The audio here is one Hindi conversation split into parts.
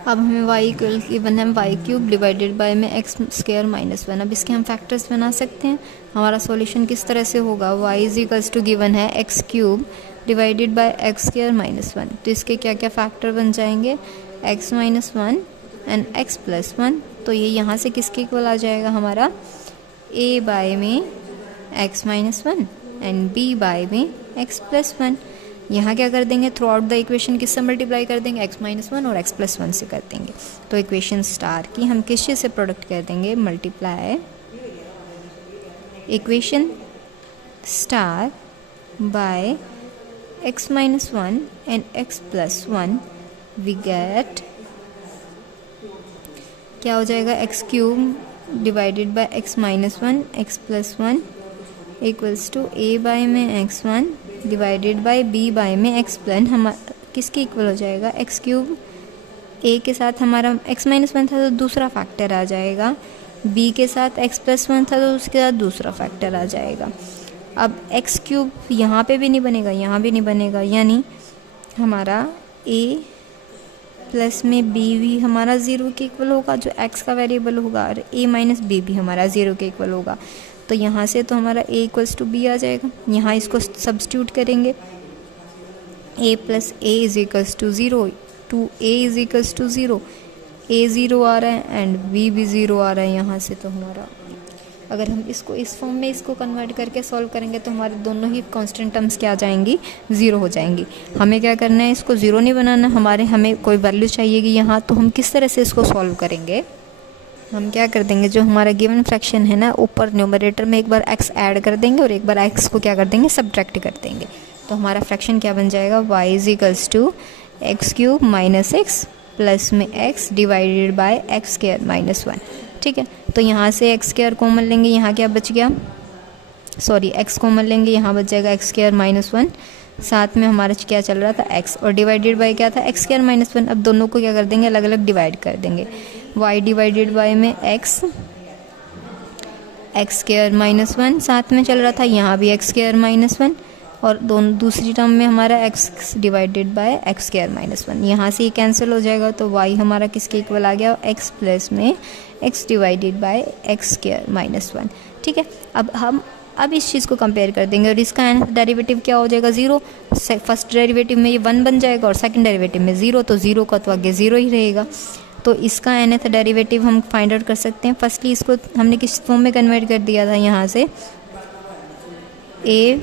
अब हमें y गिवन है वाई क्यूब डिवाइडेड बाय में एक्स स्क्वायर माइनस वन। अब इसके हम फैक्टर्स बना सकते हैं। हमारा सॉल्यूशन किस तरह से होगा, y is equals to given है X cube divided by x square minus one. तो इसके क्या क्या फैक्टर बन जाएंगे, x minus one and x plus one. तो ये यहाँ से किसके इक्वल आ जाएगा हमारा, a बाय में x minus one and b by में x प्लस वन। यहाँ क्या कर देंगे, थ्रू आउट द इक्वेशन किससे मल्टीप्लाई कर देंगे, x माइनस वन और x प्लस वन से कर देंगे। तो इक्वेशन स्टार की हम किस चीज़ से प्रोडक्ट कर देंगे, multiply equation star by x minus one and x plus one. We get क्या हो जाएगा, x cube divided by x minus one x plus one equals to a by में x one divided by b by में x प्लस। हम किसके इक्वल हो जाएगा, एक्स क्यूब a के साथ हमारा x माइनस वन था तो दूसरा फैक्टर आ जाएगा, b के साथ x प्लस वन था तो उसके साथ दूसरा फैक्टर आ जाएगा। अब x क्यूब यहाँ पे भी नहीं बनेगा, यहाँ भी नहीं बनेगा, यानी हमारा a प्लस में b भी हमारा ज़ीरो के इक्वल होगा जो x का वेरिएबल होगा, और a माइनस b भी हमारा ज़ीरो के इक्वल होगा। तो यहाँ से तो हमारा a इक्वल्स टू b आ जाएगा। यहाँ इसको सब्स्टिट्यूट करेंगे, a plus a is equals to zero, two a is equals to zero, a zero आ रहा है एंड b भी ज़ीरो आ रहा है यहाँ से। तो हमारा अगर हम इसको इस फॉर्म में इसको कन्वर्ट करके सॉल्व करेंगे तो हमारे दोनों ही कांस्टेंट टर्म्स क्या आ जाएंगी, ज़ीरो हो जाएंगी। हमें क्या करना है, इसको ज़ीरो नहीं बनाना, हमें कोई वैल्यू चाहिएगी यहाँ। तो हम किस तरह से इसको सॉल्व करेंगे, हम क्या कर देंगे, जो हमारा गिवन फ्रैक्शन है ना, ऊपर न्यूमरेटर में एक बार x ऐड कर देंगे और एक बार x को क्या कर देंगे, सब्ट्रैक्ट कर देंगे। तो हमारा फ्रैक्शन क्या बन जाएगा, y is equals to x cube minus x plus में x divided by x square minus one. ठीक है, तो यहाँ से एक्स स्क्वायर कॉमन लेंगे, यहाँ क्या बच गया, सॉरी एक्स कॉमन लेंगे, यहाँ बच जाएगा एक्स स्क्वायर माइनस वन, साथ में हमारा क्या चल रहा था x, और डिवाइडेड बाय क्या था, एक्स स्क्वायर माइनस वन। अब दोनों को क्या कर देंगे, अलग अलग डिवाइड कर देंगे, y डिवाइडेड बाय में x स्क्वायर माइनस वन साथ में चल रहा था, यहाँ भी एक्स स्क्वायर माइनस वन, और दोनों दूसरी टर्म में हमारा x divided by x square minus one. यहाँ से ये कैंसिल हो जाएगा, तो y हमारा किसके इक्वल आ गया, x प्लस में x divided by x square minus one. ठीक है, अब इस चीज़ को कंपेयर कर देंगे और इसका डेरिवेटिव क्या हो जाएगा, ज़ीरो। फर्स्ट डेरिवेटिव में ये वन बन जाएगा और सेकंड डेरिवेटिव में ज़ीरो, तो ज़ीरो का तो आगे ज़ीरो ही रहेगा। तो इसका nth डेरिवेटिव हम फाइंड आउट कर सकते हैं। फर्स्टली इसको हमने किस फॉर्म में कन्वर्ट कर दिया था, यहाँ से a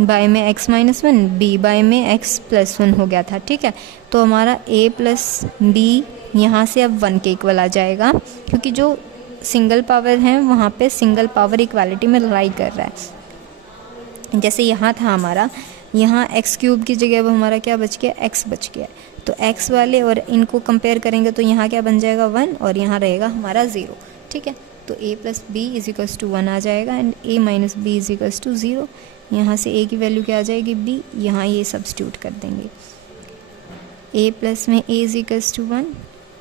बाय में x minus one, b by में x प्लस वन हो गया था। ठीक है, तो हमारा a प्लस b यहाँ से अब वन के इक्वल आ जाएगा, क्योंकि जो सिंगल पावर है वहाँ पे सिंगल पावर इक्वालिटी में लड़ाई कर रहा है। जैसे यहाँ था हमारा, यहाँ एक्स क्यूब की जगह अब हमारा क्या बच गया, x बच गया। तो x वाले और इनको कंपेयर करेंगे तो यहाँ क्या बन जाएगा, वन, और यहाँ रहेगा हमारा ज़ीरो। ठीक है, तो a plus B is equals to one आ जाएगा and a minus B is equals to zero. यहाँ से a की वैल्यू क्या आ जाएगी, b, यहाँ ये सब्स्टिट्यूट कर देंगे। a प्लस में a is equals to one,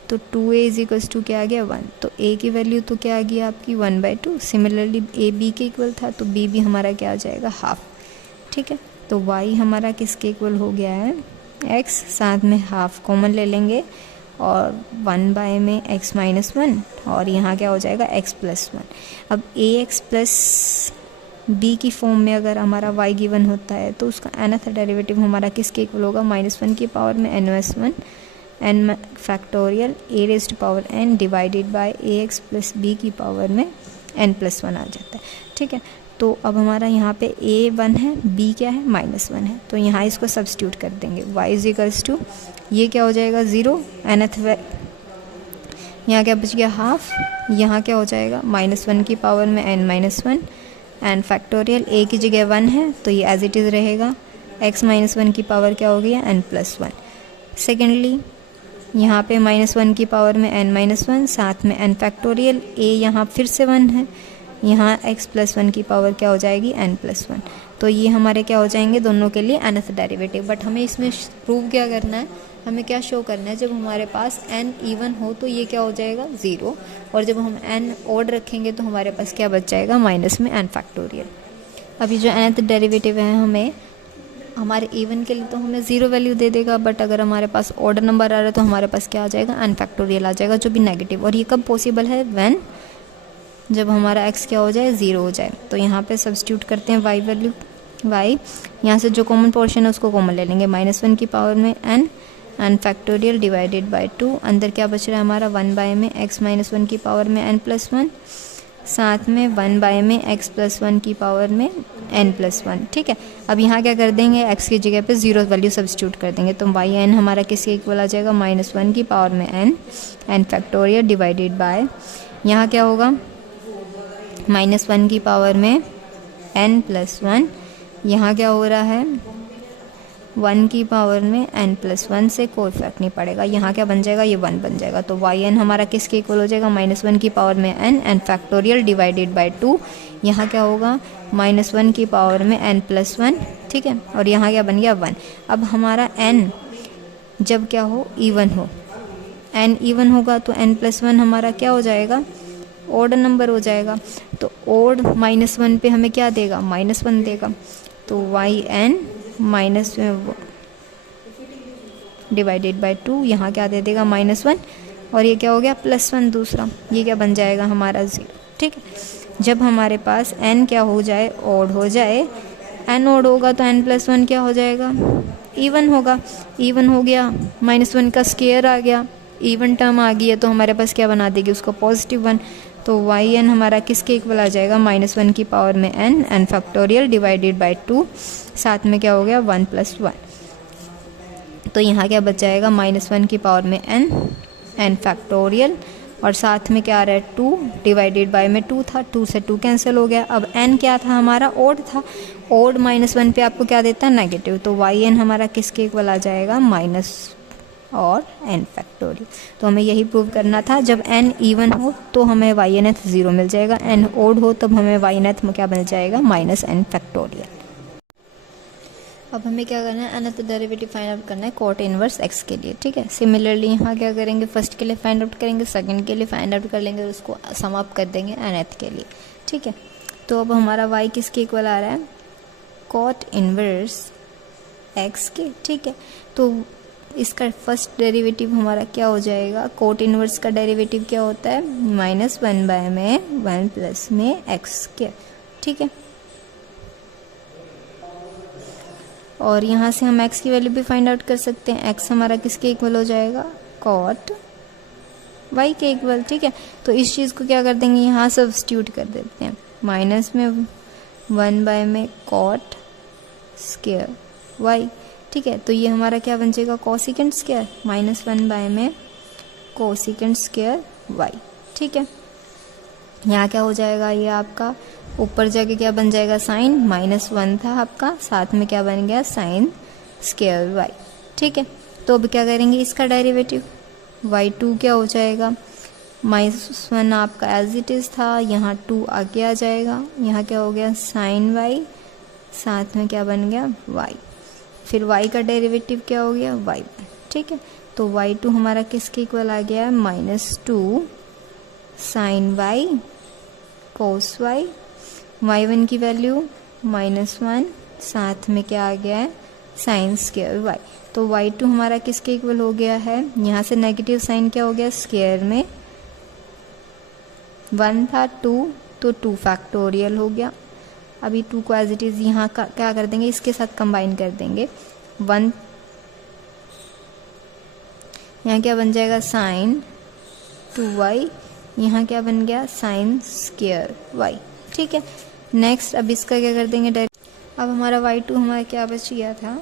तो 2a इज इक्वल्स टू क्या आ गया, वन। तो a की वैल्यू तो क्या आ गई आपकी, 1/2। सिमिलरली a b के इक्वल था, तो b भी हमारा क्या आ जाएगा, हाफ। ठीक है, तो y हमारा किसके इक्वल हो गया है, x, साथ में हाफ कॉमन ले लेंगे और 1 बाय में x माइनस वन, और यहाँ क्या हो जाएगा, x प्लस वन। अब ax प्लस b की फॉर्म में अगर हमारा y गिवन होता है तो उसका nth डेरिवेटिव हमारा किसके इक्वल होगा, -1 की पावर में n-1 n factorial a raised power n divided by ax plus b की पावर में n+1 आ जाता है। ठीक है, तो अब हमारा यहाँ पे a 1 है, b क्या है, -1 है, तो यहाँ इसको सब्स्टिट्यूट कर देंगे। y इज इक्वल्स टू, ये क्या हो जाएगा, ज़ीरो, nth यहाँ क्या बच गया, हाफ, यहाँ क्या हो जाएगा, -1 की पावर में n-1 एंड फैक्टोरियल a की जगह 1 है तो ये एज इट इज़ रहेगा, x -1 की पावर क्या हो गया, n+1। सेकेंडली यहाँ पे -1 की पावर में n-1, साथ में n फैक्टोरियल a यहाँ फिर से 1 है, यहाँ x प्लस 1 की पावर क्या हो जाएगी, n+1। तो ये हमारे क्या हो जाएंगे, दोनों के लिए nth डेरिवेटिव। बट हमें इसमें प्रूव क्या करना है, हमें क्या शो करना है, जब हमारे पास n इवन हो तो ये क्या हो जाएगा, ज़ीरो, और जब हम n ऑड रखेंगे तो हमारे पास क्या बच जाएगा, माइनस में n फैक्टोरियल। अभी जो nth डेरिवेटिव है हमें हमारे इवन के लिए तो हमें 0 वैल्यू दे देगा, बट अगर हमारे पास ऑर्डर नंबर आ रहा है तो हमारे पास क्या आ जाएगा, n फैक्टोरियल आ जाएगा, जो भी नेगेटिव। और ये कब पॉसिबल है, व्हेन, जब हमारा x क्या हो जाए, 0 हो जाए। तो यहाँ पे सब्स्टिट्यूट करते हैं y वैल्यू, y यहाँ से जो कॉमन पोर्शन है उसको कॉमन ले लेंगे, -1 की पावर में n फैक्टोरियल डिवाइडेड बाय 2, अंदर क्या बच रहा है हमारा 1 बाय में x माइनस 1 की पावर में n+1, साथ में 1 बाय में x+1 की पावर में n+1। ठीक है, अब यहाँ क्या कर देंगे, x की जगह पे 0 वैल्यू सब्स्टिट्यूट कर देंगे, तो बाई n हमारा किसके इक्वल आ जाएगा, -1 की पावर में n फैक्टोरियल डिवाइडेड बाय, यहाँ क्या होगा, -1 की पावर में n+1, यहाँ क्या हो रहा है, 1 की पावर में n+1 से कोई फर्क नहीं पड़ेगा, यहाँ क्या बन जाएगा, ये 1 बन जाएगा। तो yn हमारा किसके इक्वल हो जाएगा, -1 की पावर में n फैक्टोरियल डिवाइडेड बाय 2, यहाँ क्या होगा, -1 की पावर में n+1। ठीक है, और यहाँ क्या बन गया 1। अब हमारा n जब क्या हो, इवन हो, n इवन होगा तो n+1 हमारा क्या हो जाएगा, ऑड नंबर हो जाएगा। तो ऑड -1 पे हमें क्या देगा, -1 देगा। तो yn माइनस डिवाइडेड बाय 2, यहाँ क्या दे देगा, -1, और ये क्या हो गया, +1 दूसरा, ये क्या बन जाएगा हमारा 0। ठीक है, जब हमारे पास n क्या हो जाए, ऑड हो जाए, n ऑड होगा तो n+1 क्या हो जाएगा, इवन होगा, इवन हो गया, -1 का स्क्वायर आ गया, इवन टर्म आ गई है, तो हमारे पास क्या बना देगी उसको, +1। तो yn हमारा किसके इक्वल आ जाएगा, -1 की पावर में n फैक्टोरियल डिवाइडेड बाय 2, साथ में क्या हो गया 1+1। तो यहाँ क्या बच जाएगा, -1 की पावर में n फैक्टोरियल, और साथ में क्या आ रहा है 2 डिवाइडेड बाय में 2 था, 2 से 2 कैंसिल हो गया। अब n क्या था हमारा, ऑड था, ऑड -1 पे आपको क्या देता है, नेगेटिव। तो yn हमारा किसके इक्वल आ जाएगा, माइनस और n फैक्टोरियल। तो हमें यही प्रूव करना था, जब n इवन हो तो हमेंynth 0 मिल जाएगा, n ऑड हो तब हमेंynth में क्या मिल जाएगा, -n फैक्टोरियल। अब हमें क्या करना है, nth डेरिवेटिव फाइंड आउट करना है कॉट इनवर्स x के लिए। ठीक है, सिमिलरली यहाँ क्या करेंगे, फर्स्ट के लिए फाइंड आउट करेंगे, सेकंड के लिए फाइंड आउट कर लेंगे और उसको सम अप कर देंगे nth के लिए। ठीक है, तो अब हमारा y किसके इक्वल आ रहा है, कॉट इनवर्स x के। ठीक है, तो इसका फर्स्ट डेरिवेटिव हमारा क्या हो जाएगा, कोट इनवर्स का डेरिवेटिव क्या होता है, -1 बाय में 1 प्लस में x के। ठीक है, और यहाँ से हम x की वैल्यू भी फाइंड आउट कर सकते हैं, x हमारा किसके इक्वल हो जाएगा, कॉट y के इक्वल। ठीक है, तो इस चीज़ को क्या कर देंगे, यहाँ सब्स्टिट्यूट कर देते हैं, माइनस में 1 बाय में कॉट स्क्वायर y। ठीक है, तो ये हमारा क्या बन जाएगा, कोसिकेंट स्क्वायर, -1 बाय में कोसिकेंट स्क्वायर y। ठीक है, यहाँ क्या हो जाएगा, ये आपका ऊपर जाके क्या बन जाएगा, साइन, -1 था आपका, साथ में क्या बन गया, साइन स्क्वायर y। ठीक है, तो अब क्या करेंगे, इसका डेरिवेटिव y2 क्या हो जाएगा, -1 आपका एज इट इज़ था, यहाँ 2 आगे आ जाएगा, यहाँ क्या हो गया, साइन y, साथ में क्या बन गया y, फिर y का डेरिवेटिव क्या हो गया, y1। ठीक है, तो y2 हमारा किसके इक्वल आ गया है, -2 साइन y कोस y, y1 की वैल्यू -1, साथ में क्या आ गया है, साइन स्क्वायर y। तो y2 हमारा किसके इक्वल हो गया है, यहाँ से नेगेटिव साइन क्या हो गया, स्क्वायर में 1 था 2, तो 2 फैक्टोरियल हो गया। अभी 2 को एज इट इज़ यहाँ का क्या कर देंगे, इसके साथ कंबाइन कर देंगे, 1 यहाँ क्या बन जाएगा, साइन 2y, यहाँ क्या बन गया, साइन स्क्वायर y। ठीक है, नेक्स्ट अब इसका क्या कर देंगे डायरेक्ट। अब हमारा y2 हमारा क्या बच गया था,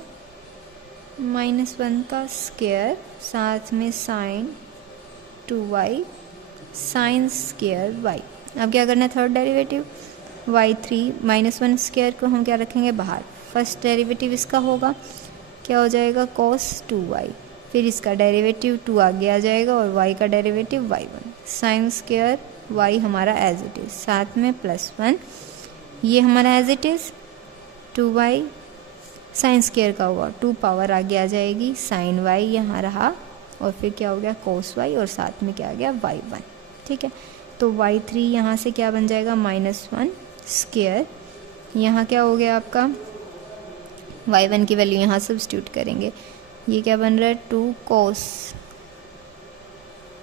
-1 का स्क्वायर, साथ में sign 2y sine square y। अब क्या करना है, थर्ड डेरिवेटिव y3, -1 स्क्वायर को हम क्या रखेंगे बाहर, फर्स्ट डेरिवेटिव इसका होगा क्या हो जाएगा, cos 2y, फिर इसका डेरिवेटिव 2 आगे आ जाएगा और y का derivative y1, sine square y हमारा एज इट इज़, साथ में +1, ये हमारा as it is 2y sine square का हुआ, 2 पावर आगे आ जाएगी, साइन y यहाँ रहा, और फिर क्या हो गया, cos y, और साथ में क्या आ गया, y1। ठीक है, तो y3 यहाँ से क्या बन जाएगा, -1 स्क्वायर, यहाँ क्या हो गया आपका y1 की वैल्यू यहाँ सब्स्टिट्यूट करेंगे, ये क्या बन रहा है 2 cos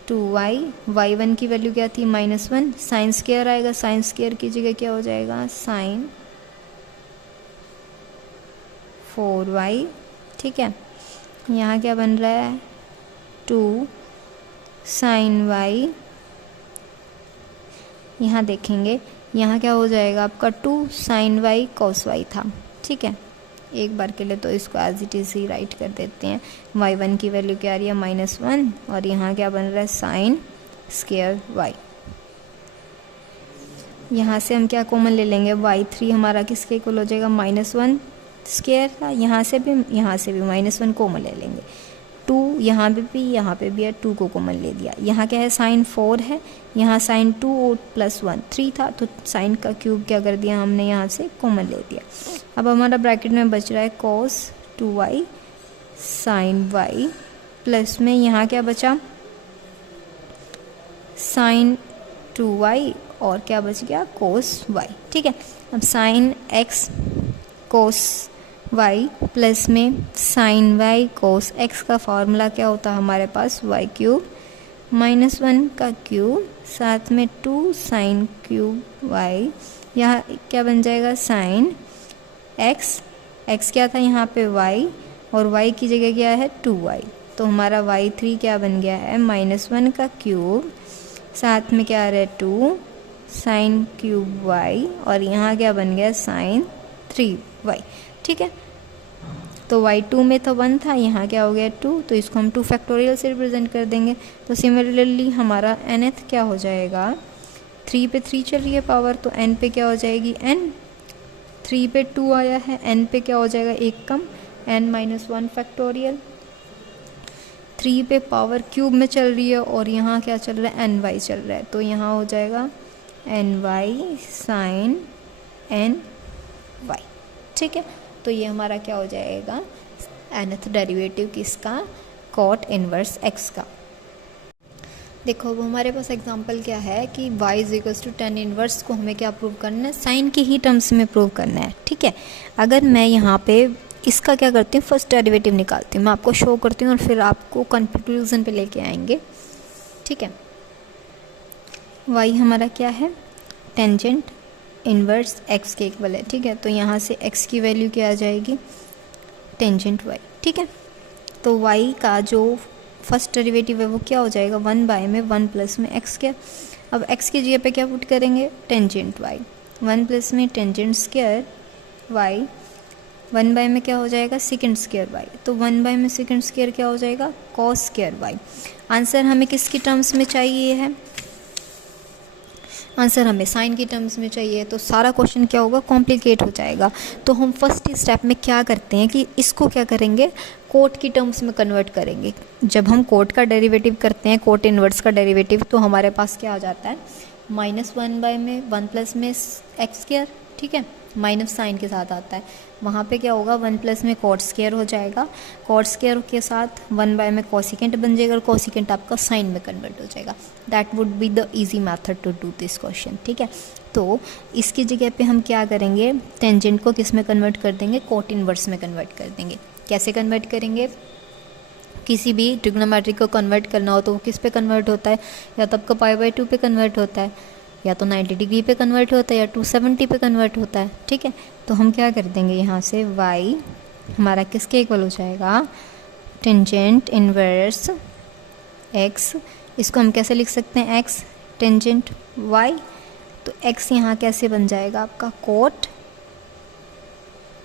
2y, y1 की वैल्यू क्या थी -1, साइन स्क्वायर आएगा, साइन स्क्वायर की जगह क्या हो जाएगा साइन 4y, ठीक है। यहाँ क्या बन रहा है 2 sin y, यहाँ देखेंगे यहाँ क्या हो जाएगा आपका 2 sin y cos y था, ठीक है। एक बार के लिए तो इसको एज इट इज़ ही राइट कर देते हैं। y1 की वैल्यू क्या आ रही है -1 और यहाँ क्या बन रहा है साइन स्क्वायर y। यहाँ से हम क्या कॉमन ले लेंगे, y3 हमारा किसके इक्वल हो जाएगा -1 स्क्वायर था, यहाँ से भी -1 कॉमन ले लेंगे। 2 यहाँ पे भी है, 2 को कॉमन ले दिया। यहाँ क्या है साइन 4 है, यहाँ साइन 2 और +1 3 था, तो साइन का क्यूब क्या कर दिया हमने यहाँ से कॉमन ले दिया। अब हमारा ब्रैकेट में बच रहा है cos 2y sign y plus में यहाँ क्या बचा साइन 2y और क्या बच गया cos y, ठीक है। अब sine x cos y plus में साइन y cos x का फॉर्मूला क्या होता है हमारे पास y क्यूब -1 का क्यूब साथ में 2 साइन क्यूब y, यहाँ क्या बन जाएगा साइन x क्या था यहाँ पे y और y की जगह क्या है 2y, तो हमारा y3 क्या बन गया है -1 का क्यूब साथ में क्या आ रहा है 2 साइन क्यूब y और यहाँ क्या बन गया साइन 3y, ठीक है। तो y2 में तो 1 था, यहाँ क्या हो गया 2, तो इसको हम 2 फैक्टोरियल से रिप्रेजेंट कर देंगे। तो सिमिलरली हमारा nth क्या हो जाएगा 3 पे 3 चल रही है पावर, तो n पे क्या हो जाएगी n, 3 पे 2 आया है, n पे क्या हो जाएगा 1 कम n -1 फैक्टोरियल। 3 पे पावर क्यूब में चल रही है और यहाँ क्या चल रहा है ny चल रहा है, तो यहाँ हो जाएगा ny साइन ny, ठीक है। तो ये हमारा क्या हो जाएगा nth डेरिवेटिव किसका कॉट इनवर्स x का। देखो अब हमारे पास एग्जांपल क्या है कि y = tan इनवर्स को हमें क्या प्रूव करना है, साइन के ही टर्म्स में प्रूव करना है, ठीक है। अगर मैं यहाँ पे इसका क्या करती हूँ फर्स्ट डेरिवेटिव निकालती हूँ, मैं आपको शो करती हूँ और फिर आपको कंक्लूजन पे लेके आएंगे, ठीक है। y हमारा क्या है टेंजेंट इनवर्स x के इक्वल है, ठीक है। तो यहाँ से x की वैल्यू क्या आ जाएगी टेंजेंट y, ठीक है। तो y का जो फर्स्ट डेरिवेटिव है वो क्या हो जाएगा 1 बाय में 1 प्लस में x स्क्वायर। अब x की जगह पे क्या पुट करेंगे टेंजेंट y, 1 प्लस में टेंजेंट स्क्वायर y, 1 बाय में क्या हो जाएगा सेकेंड स्क्वायर y, तो 1 बाय में सेकेंड स्क्वायर क्या हो जाएगा कॉस स्क्वायर y। आंसर हमें किसकी टर्म्स में चाहिए है, आंसर हमें साइन की टर्म्स में चाहिए, तो सारा क्वेश्चन क्या होगा कॉम्प्लिकेट हो जाएगा। तो हम फर्स्ट स्टेप में क्या करते हैं कि इसको क्या करेंगे कोट की टर्म्स में कन्वर्ट करेंगे। जब हम कोट का डेरिवेटिव करते हैं कोट इनवर्स का डेरिवेटिव, तो हमारे पास क्या आ जाता है -1 बाय में 1 प्लस में एक्स स्क्वायर, ठीक है, माइनस साइन के साथ आता है। वहाँ पे क्या होगा 1 प्लस में कॉट स्क्वायर हो जाएगा, कॉट स्क्वायर के साथ 1 बाय में कोसिकेंट बन जाएगा और कोसिकेंट आपका साइन में कन्वर्ट हो जाएगा। That would be the easy method to do this question, ठीक है। तो इसकी जगह पे हम क्या करेंगे टेंजेंट को किस में कन्वर्ट कर देंगे कोट इनवर्स में कन्वर्ट कर देंगे। कैसे कन्वर्ट करेंगे, किसी भी ट्रिग्नोमेट्री को कन्वर्ट करना हो तो वो किस पे कन्वर्ट होता है, या तो आपका π/2 पे कन्वर्ट होता है, या तो 90 डिग्री पे कन्वर्ट होता है, या 270 पे कन्वर्ट होता है, ठीक है। तो हम क्या कर देंगे यहाँ से y हमारा किसके इक्वल हो जाएगा टेंजेंट इनवर्स x, इसको हम कैसे लिख सकते हैं x टेंजेंट y, तो x यहाँ कैसे बन जाएगा आपका कोट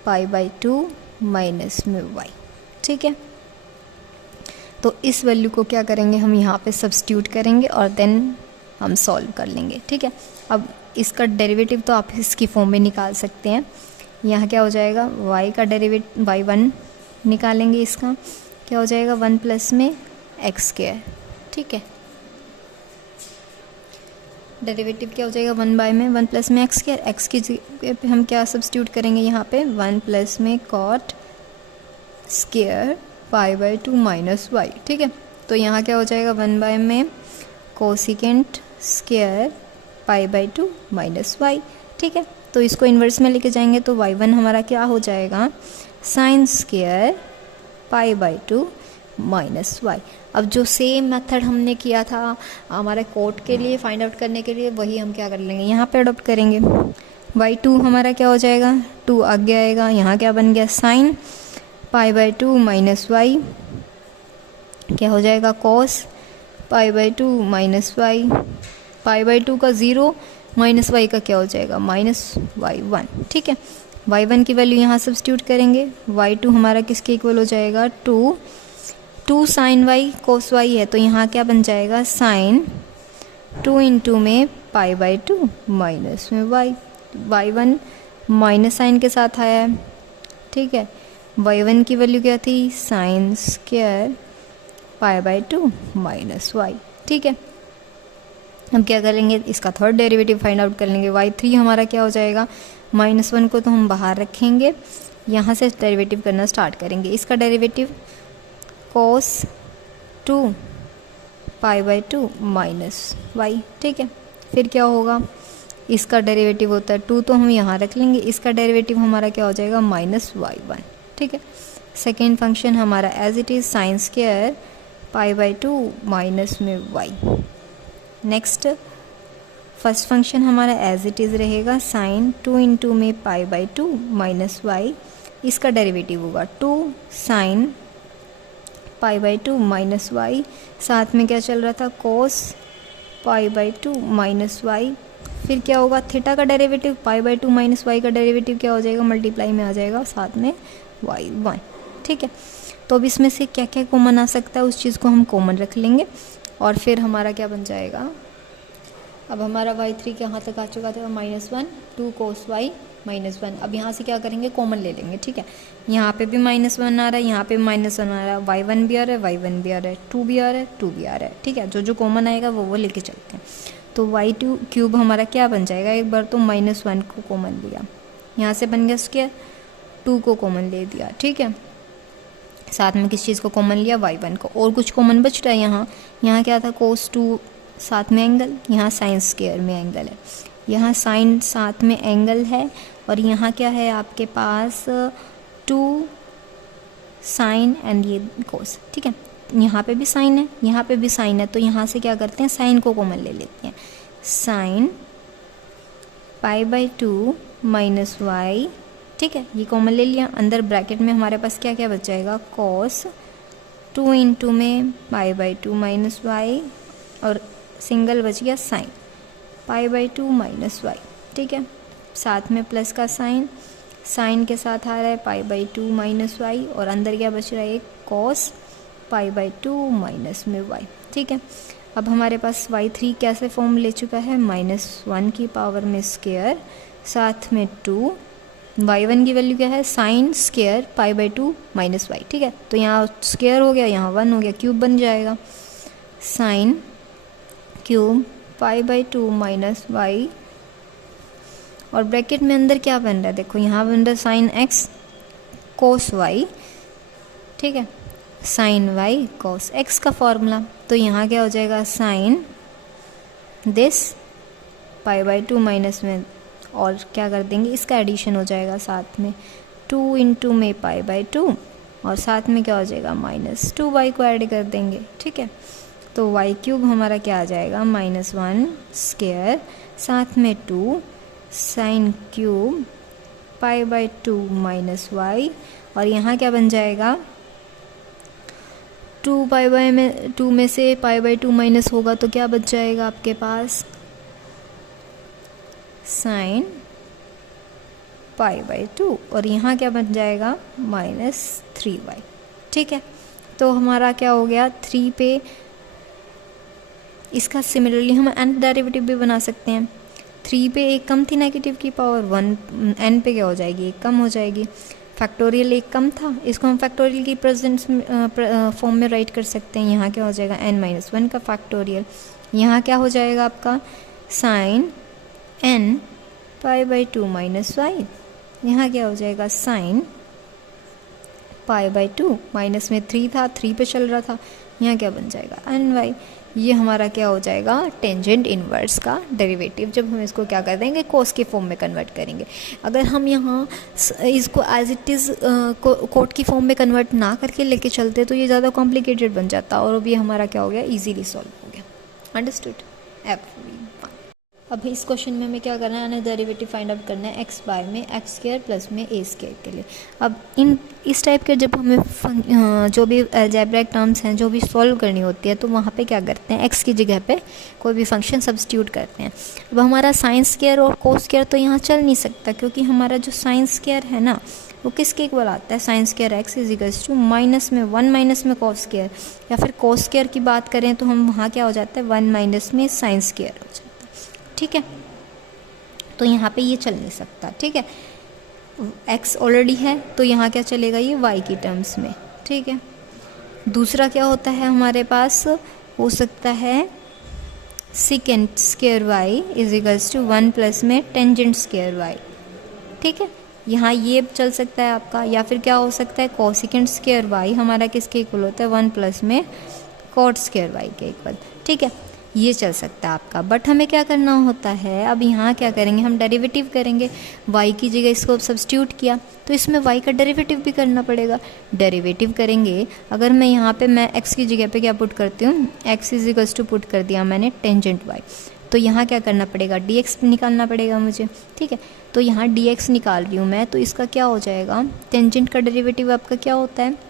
π/2 माइनस में y, ठीक है। तो इस वैल्यू को क्या करेंगे हम यहाँ पे सब्स्टिट्यूट करेंगे और देन हम सॉल्व कर लेंगे, ठीक है। अब इसका डेरिवेटिव तो आप इसकी फॉर्म में निकाल सकते हैं। यहाँ क्या हो जाएगा y का डेरिवेटिव y1 निकालेंगे, इसका क्या हो जाएगा 1 प्लस में एक्स स्क्वायर, ठीक है। डेरिवेटिव क्या हो जाएगा 1 बाय में 1 प्लस में एक्स स्क्वायर, एक्स की जगह पे हम क्या सब्स्टिट्यूट करेंगे यहाँ पे 1 प्लस में कॉट स्क्वायर π/2 माइनस y, ठीक है। तो यहाँ क्या हो जाएगा 1 बाय में कोसिकेंट स्क्वायर π/2 माइनस y, ठीक है। तो इसको इन्वर्स में लेके जाएंगे तो y1 हमारा क्या हो जाएगा, sine square pi by 2 minus y. अब जो सेम मेथड हमने किया था हमारे कोट के लिए फाइंड आउट करने के लिए, वही हम क्या कर लेंगे, यहाँ पे अडोप्ट करेंगे। y2 हमारा क्या हो जाएगा, 2 आगे आएगा, यहाँ क्या बन गया, sine pi by 2 minus y, क्या हो जाएगा, cos pi by 2 minus y, pi by 2 का 0 माइनस वाई का क्या हो जाएगा, माइनस y1। ठीक है, y1 की वैल्यू यहाँ सब्स्टिट्यूट करेंगे, y2 हमारा किसके इक्वल हो जाएगा, 2 साइन वाई कोस वाई है, तो यहाँ क्या बन जाएगा, साइन 2 इंटू में पाई बाई 2 माइनस में वाई, y1 माइनस साइन के साथ आया है। ठीक है, y1 की वैल्यू क्या थी, sine square pi by 2 minus y. ठीक है, अब क्या करेंगे, इसका थर्ड डेरिवेटिव फाइंड आउट कर लेंगे। y3 हमारा क्या हो जाएगा, -1 को तो हम बाहर रखेंगे, यहाँ से डेरिवेटिव करना स्टार्ट करेंगे। इसका derivative cos 2 pi by 2 minus y. ठीक है, फिर क्या होगा, इसका डेरिवेटिव होता है 2 तो हम यहाँ रख लेंगे, इसका डेरिवेटिव हमारा क्या हो जाएगा, -y1। ठीक है, सेकेंड फंक्शन हमारा as it is sine square pi by 2 minus में वाई। नेक्स्ट फर्स्ट फंक्शन हमारा एज इट इज़ रहेगा साइन 2 इंटू में पाई बाई 2 माइनस वाई, इसका डेरिवेटिव होगा 2 sine pi by 2 minus y, साथ में क्या चल रहा था, cos pi by 2 minus y. फिर क्या होगा, थीटा का derivative pi by 2 minus y का डेरिवेटिव क्या हो जाएगा, मल्टीप्लाई में आ जाएगा, साथ में y1। ठीक है, तो अब इसमें से क्या क्या कॉमन आ सकता है उस चीज़ को हम कॉमन रख लेंगे, और फिर हमारा क्या बन जाएगा, अब हमारा y3 कहाँ तक आ चुका था, -1 2 कोस y -1। अब यहाँ से क्या करेंगे, कॉमन ले लेंगे। ठीक है, यहाँ पे भी -1 आ रहा है, यहाँ पे भी -1 आ रहा है, y1 भी आ रहा है, y1 भी आ रहा है, 2 भी आ रहा है, 2 भी आ रहा है। ठीक है, जो जो कॉमन आएगा वो लेके चलते हैं। तो y2 क्यूब हमारा क्या बन जाएगा, एक बार तो -1 को कॉमन लिया, यहाँ से बन गया स्क्वायर, 2 को कॉमन ले दिया। ठीक है, साथ में किस चीज़ को कॉमन लिया, y1 को, और कुछ कॉमन बच रहा है। यहाँ क्या था, cos 2 साथ में एंगल, यहाँ साइन स्क्वायर में एंगल है, यहाँ साइन साथ में एंगल है, और यहाँ क्या है आपके पास 2 साइन एंड ये कोस। ठीक है, यहाँ पे भी साइन है, यहाँ पे भी साइन है, तो यहाँ से क्या करते हैं, साइन को कॉमन ले लेते हैं, sine pi by 2 minus y. ठीक है, ये कॉमन ले लिया, अंदर ब्रैकेट में हमारे पास क्या क्या बच जाएगा, कॉस 2 इंटू में पाई बाई 2 माइनस वाई, और सिंगल बच गया sine pi by 2 minus y. ठीक है, साथ में प्लस का साइन, साइन के साथ आ रहा है पाई बाई 2 माइनस वाई, और अंदर क्या बच रहा है, एक कॉस पाई बाई 2 माइनस में वाई। ठीक है, अब हमारे पास y3 कैसे फॉर्म ले चुका है, -1 की पावर में स्क्वायर, साथ में 2, y1 की वैल्यू क्या है, sine square pi by 2 minus y. ठीक है, तो यहाँ स्क्वायर हो गया, यहाँ 1 हो गया, क्यूब बन जाएगा, sine cube pi by 2 minus Y, और ब्रैकेट में अंदर क्या बन रहा है, देखो यहाँ बन रहा है साइन x कोस y। ठीक है, साइन y कोस x का फॉर्मूला, तो यहाँ क्या हो जाएगा, sine this pi by 2 minus में, और क्या कर देंगे, इसका एडिशन हो जाएगा, साथ में 2 इंटू में पाई बाई 2, और साथ में क्या हो जाएगा, -2y को ऐड कर देंगे। ठीक है, तो y क्यूब हमारा क्या आ जाएगा, -1 स्क्वायर, साथ में 2 sine cube pi by 2 minus Y, और यहाँ क्या बन जाएगा, 2 में से पाई बाई 2 माइनस होगा तो क्या बच जाएगा आपके पास, साइन पाई बाई 2, और यहाँ क्या बन जाएगा, -3y। ठीक है, तो हमारा क्या हो गया, 3 पे इसका सिमिलरली हम n डेरिवेटिव भी बना सकते हैं। 3 पे एक कम थी नेगेटिव की पावर, 1 n पे क्या हो जाएगी, एक कम हो जाएगी। फैक्टोरियल एक कम था, इसको हम फैक्टोरियल की प्रेजेंट फॉर्म में राइट कर सकते हैं। यहाँ क्या हो जाएगा, n-1 का फैक्टोरियल। यहाँ क्या हो जाएगा आपका, sine n pi by 2 minus y. यहाँ क्या हो जाएगा, साइन पाई बाई 2, माइनस में 3 था, 3 पे चल रहा था, यहाँ क्या बन जाएगा एन वाई। ये हमारा क्या हो जाएगा टेंजेंट इनवर्स का डेरिवेटिव, जब हम इसको क्या कर देंगे कोस के फॉर्म में कन्वर्ट करेंगे। अगर हम यहाँ इसको एज इट इज़ कोट की फॉर्म में कन्वर्ट ना करके लेके चलते तो ये ज़्यादा कॉम्प्लिकेटेड बन जाता, और अभी हमारा क्या हो गया ईजीली सॉल्व हो गया। अंडरस्टूड। अब इस क्वेश्चन में हमें क्या करना है, अनदर डेरिवेटिव फाइंड आउट करना है एक्स बाय में एक्स स्क्वायर प्लस में ए स्क्वायर के लिए। अब इस टाइप के जब हमें जो भी अलजेब्रिक टर्म्स हैं जो भी सॉल्व करनी होती है तो वहाँ पे क्या करते हैं एक्स की जगह पे कोई भी फंक्शन सब्स्टिट्यूट करते हैं। अब हमारा साइन स्क्वायर और कोस स्क्वायर तो यहाँ चल नहीं सकता, क्योंकि हमारा जो साइन स्क्वायर है ना वो किसके इक्वल आता है, sine square x is equals to minus में 1 माइनस में कॉस स्क्वायर, या फिर कोस स्क्वायर की बात करें तो हम वहाँ क्या हो जाता है 1 माइनस में साइन स्क्वायर हो जाता है। ठीक है, तो यहाँ पे ये चल नहीं सकता। ठीक है, x ऑलरेडी है तो यहाँ क्या चलेगा ये y की टर्म्स में। ठीक है, दूसरा क्या होता है हमारे पास, हो सकता है second square y is equals to 1 plus में टेंजेंट स्क्वायर y। ठीक है, यहाँ ये चल सकता है आपका, या फिर क्या हो सकता है कोसेकेंट स्क्वायर y हमारा किसके इक्वल होता है 1 प्लस में कॉट स्क्वायर y के इक्वल। ठीक है, ये चल सकता है आपका, बट हमें क्या करना होता है, अब यहाँ क्या करेंगे हम डेरिवेटिव करेंगे, y की जगह इसको सब्स्टिट्यूट किया तो इसमें y का डेरिवेटिव भी करना पड़ेगा। डेरिवेटिव करेंगे, अगर मैं यहाँ पे मैं x की जगह पे क्या पुट करती हूँ, x is equals to put कर दिया मैंने टेंजेंट y, तो यहाँ क्या करना पड़ेगा dx निकालना पड़ेगा मुझे। ठीक है, तो यहाँ dx निकाल रही हूँ मैं, तो इसका क्या हो जाएगा, टेंजेंट का डेरिवेटिव आपका क्या होता है,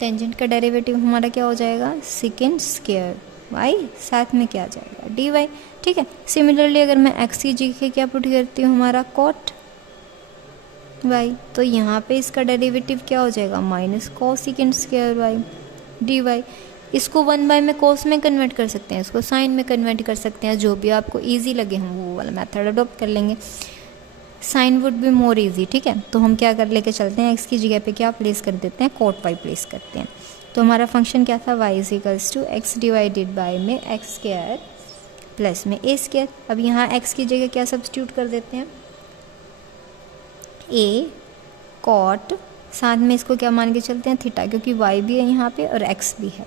टेंजेंट का डेरिवेटिव हमारा क्या हो जाएगा सेकेंड स्क्वायर y, साथ में क्या आ जाएगा dy। ठीक है, सिमिलरली अगर मैं x की जगह क्या पुट करती हूँ हमारा कॉट y, तो यहाँ पे इसका डेरिवेटिव क्या हो जाएगा minus cos second square y dy। इसको 1 बाय में कॉस में कन्वर्ट कर सकते हैं, इसको साइन में कन्वर्ट कर सकते हैं, जो भी आपको ईजी लगे हम वो वाला मेथड अडोप्ट कर लेंगे। Sine would be more easy. ठीक है, तो हम क्या कर लेके चलते हैं, एक्स की जगह पे क्या प्लेस कर देते हैं कॉट वाई प्लेस करते हैं। तो हमारा फंक्शन क्या था y is equals to x divided by में एक्स स्क्वायर प्लस में ए स्क्वायर। अब यहाँ x की जगह क्या सब्स्टिट्यूट कर देते हैं a कॉट, साथ में इसको क्या मान के चलते हैं थीटा, क्योंकि y भी है यहाँ पे और x भी है,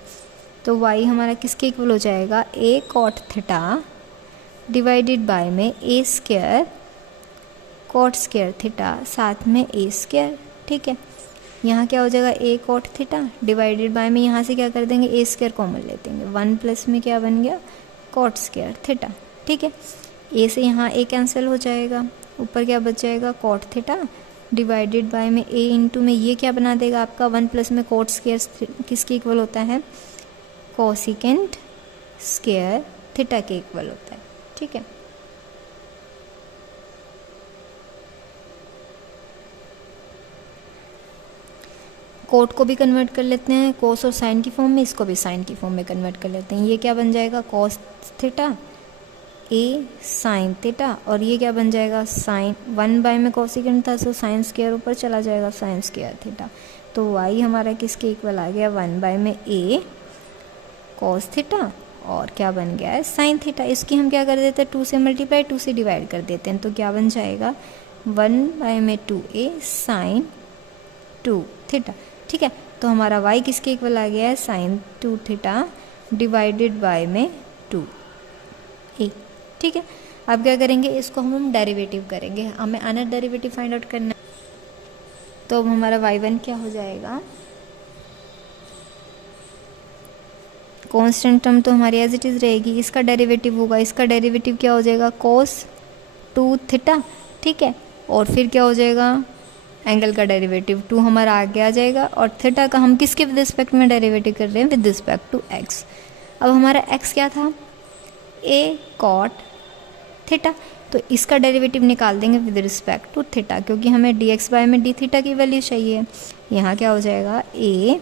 तो y हमारा किसके इक्वल हो जाएगा a cot theta divided by में a square cot square theta साथ में ए स्क्वायर। ठीक है, यहाँ क्या हो जाएगा ए कॉट थीटा डिवाइडेड बाय में यहाँ से क्या कर देंगे ए स्क्वायर कॉमन ले देंगे, 1 प्लस में क्या बन गया कॉट स्क्वायर थीटा। ठीक है, ए से यहाँ ए कैंसिल हो जाएगा, ऊपर क्या बच जाएगा कॉट थीटा डिवाइडेड बाय में ए इंटू में ये क्या बना देगा आपका 1 प्लस में कॉट स्क्वायर किसके इक्वल होता है कोसेकेंट स्क्वायर थीटा के इक्वल होता है। ठीक है, कोट को भी कन्वर्ट कर लेते हैं कोस और साइन की फॉर्म में, इसको भी साइन की फॉर्म में कन्वर्ट कर लेते हैं। ये क्या बन जाएगा कॉस थीटा ए साइन थीटा, और ये क्या बन जाएगा साइन 1 बाय में कोसेकेंट था तो साइन स्क्वायर ऊपर चला जाएगा साइन स्क्वायर थीटा, तो y हमारा किसके इक्वल आ गया 1 बाय में ए कॉस थीटा और क्या बन गया है साइन थीटा। इसकी हम क्या कर देते हैं 2 से मल्टीप्लाई 2 से डिवाइड कर देते हैं, तो क्या बन जाएगा 1 बाय में 2a साइन 2 थीटा। ठीक है, तो हमारा y किसके इक्वल आ गया है साइन 2 थीटा डिवाइडेड बाय में 2a। ठीक है, अब क्या करेंगे इसको हम डेरिवेटिव करेंगे, हमें अनदर डेरिवेटिव फाइंड आउट करना है। तो अब हमारा y1 क्या हो जाएगा, कांस्टेंट टर्म तो हमारी एज इट इज़ रहेगी, इसका डेरिवेटिव होगा, इसका डेरिवेटिव क्या हो जाएगा cos 2 थीटा। ठीक है, और फिर क्या हो जाएगा एंगल का डेरिवेटिव 2 हमारा आगे आ जाएगा, और थीटा का हम किसके विद रिस्पेक्ट में डेरिवेटिव कर रहे हैं विद रिस्पेक्ट टू x। अब हमारा x क्या था a कॉट थीटा, तो इसका डेरिवेटिव निकाल देंगे विद रिस्पेक्ट टू थीटा, क्योंकि हमें dx बाय में d थीटा की वैल्यू चाहिए। यहाँ क्या हो जाएगा a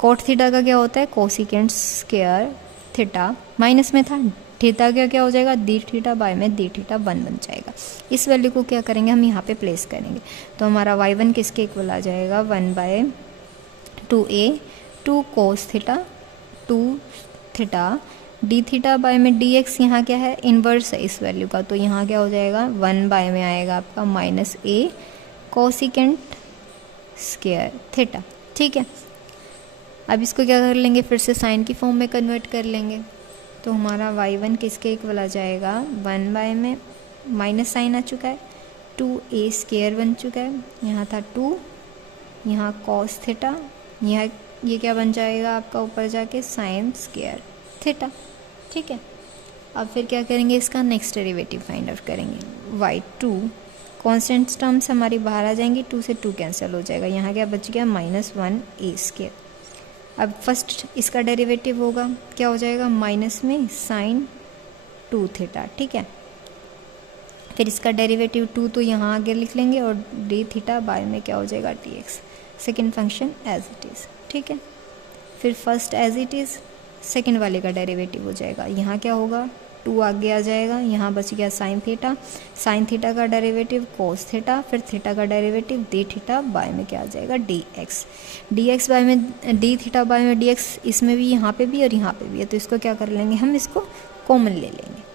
कॉट थीटा का क्या होता है कोसेकेंट स्क्वायर थीटा, माइनस में था थीटा क्या हो जाएगा डी थीटा बाय में डी थीटा 1 बन जाएगा। इस वैल्यू को क्या करेंगे हम यहाँ पे प्लेस करेंगे, तो हमारा y1 किसके इक्वल आ जाएगा 1 by 2a 2 cos theta 2 theta d theta by में dx, यहाँ क्या है इन्वर्स है इस वैल्यू का, तो यहाँ क्या हो जाएगा 1 बाय में आएगा आपका minus a cosecant square theta. ठीक है, अब इसको क्या कर लेंगे, फिर से साइन की फॉर्म में कन्वर्ट कर लेंगे। तो हमारा y1 किसके इक्वल आ जाएगा, 1 बाय में माइनस साइन आ चुका है, 2a स्क्वायर बन चुका है, यहाँ था 2, यहाँ कॉस थीटा, यहाँ ये क्या बन जाएगा आपका ऊपर जाके साइन स्क्वायर थीटा। ठीक है, अब फिर क्या करेंगे, इसका नेक्स्ट डेरिवेटिव फाइंड आउट करेंगे। y2 कॉन्स्टेंट टर्म्स हमारी बाहर आ जाएंगी, 2 से 2 कैंसिल हो जाएगा, यहाँ क्या बच गया -1a स्क्वायर। अब फर्स्ट इसका डेरिवेटिव होगा, क्या हो जाएगा, माइनस में साइन 2 थीटा। ठीक है, फिर इसका डेरिवेटिव 2 तो यहाँ आगे लिख लेंगे और d थीटा बाय में क्या हो जाएगा dx, second function as it is. ठीक है, फिर first as it is, second वाले का डेरिवेटिव हो जाएगा, यहाँ क्या होगा 2 आगे आ जाएगा, यहाँ बच गया साइन थीटा, साइन थीटा का डेरिवेटिव कोस थीटा, फिर थीटा का डेरिवेटिव डी थीटा बाय में क्या आ जाएगा dx, dx बाय में डी थीटा बाय में dx, इसमें भी यहाँ पे भी और यहाँ पे भी है, तो इसको क्या कर लेंगे हम, इसको कॉमन ले लेंगे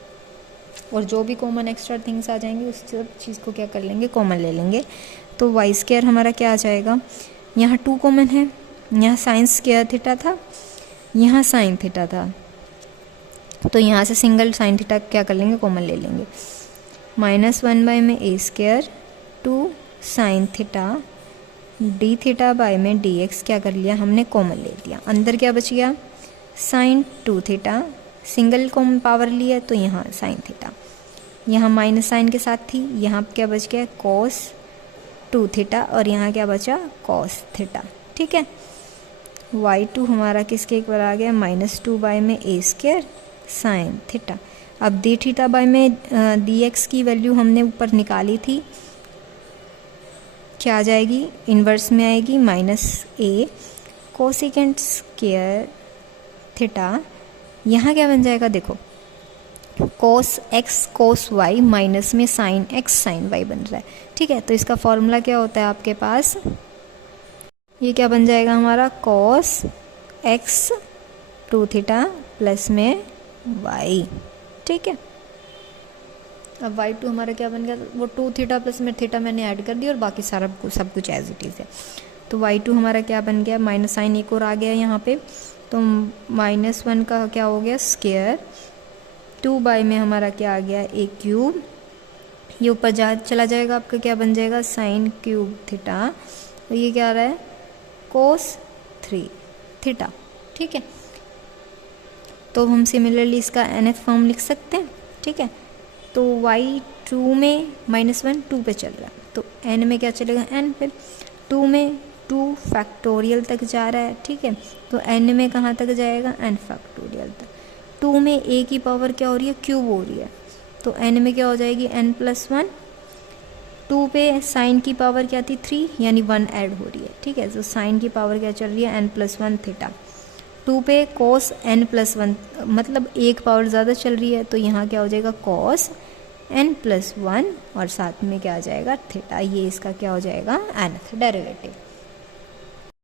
और जो भी कॉमन एक्स्ट्रा थिंग्स आ जाएंगे उस सब चीज़ को क्या कर लेंगे, कॉमन ले लेंगे। तो वाई स्क्वायर हमारा क्या आ जाएगा, यहाँ 2 कॉमन है, यहाँ साइन स्क्वायर थीटा था, यहाँ साइन थीटा था, तो यहाँ से सिंगल साइन थीटा क्या कर लेंगे, कॉमन ले लेंगे। -1 बाय में a square 2 sine theta d theta by में dx क्या कर लिया हमने, कॉमन ले लिया। अंदर क्या बच गया, sine 2 theta, single common power लिया तो यहाँ साइन थीटा, यहाँ माइनस साइन के साथ थी, यहाँ क्या बच गया कॉस 2 थीटा और यहाँ क्या बचा कॉस थीटा। ठीक है, y2 हमारा किसके इक्वल आ गया, -2 बाय में a स्क्वायर साइन थीटा। अब d थीटा बाय में dx की वैल्यू हमने ऊपर निकाली थी, क्या आ जाएगी, इन्वर्स में आएगी -a कोसेकेंट स्क्वायर थीटा, यहाँ क्या बन जाएगा देखो, कोस x कोस y माइनस में साइन x साइन y बन रहा है। ठीक है, तो इसका फॉर्मूला क्या होता है आपके पास, ये क्या बन जाएगा हमारा कोस x 2 थीटा प्लस में y। ठीक है, अब y2 हमारा क्या बन गया, वो 2 थीटा प्लस में थीटा मैंने ऐड कर दिया और बाकी सारा सब कुछ एज इट इज़ है। तो y2 हमारा क्या बन गया, माइनस साइन एक और आ गया यहाँ पे, तो -1 का क्या हो गया स्क्वायर, 2 बाय में हमारा क्या आ गया a क्यूब, ये ऊपर चला जाएगा, आपका क्या बन जाएगा साइन क्यूब थीटा, तो ये क्या आ रहा है कोस 3 थीटा। ठीक है, तो हम सिमिलरली इसका nth फॉर्म लिख सकते हैं। ठीक है, तो y2 में -1 2 पे चल रहा है, तो n में क्या चलेगा n पे, 2 में 2 फैक्टोरियल तक जा रहा है। ठीक है, तो n में कहाँ तक जाएगा, n फैक्टोरियल तक। 2 में a की पावर क्या हो रही है, क्यूब हो रही है, तो n में क्या हो जाएगी n+1, 2 पे साइन की पावर क्या थी 3, यानी 1 ऐड हो रही है। ठीक है, तो साइन की पावर क्या चल रही है n+1 थीटा, 2 पे कोस n+1 मतलब एक पावर ज़्यादा चल रही है, तो यहाँ क्या हो जाएगा कोस n+1 और साथ में क्या आ जाएगा थीटा, ये इसका क्या हो जाएगा nth डेरिवेटिव।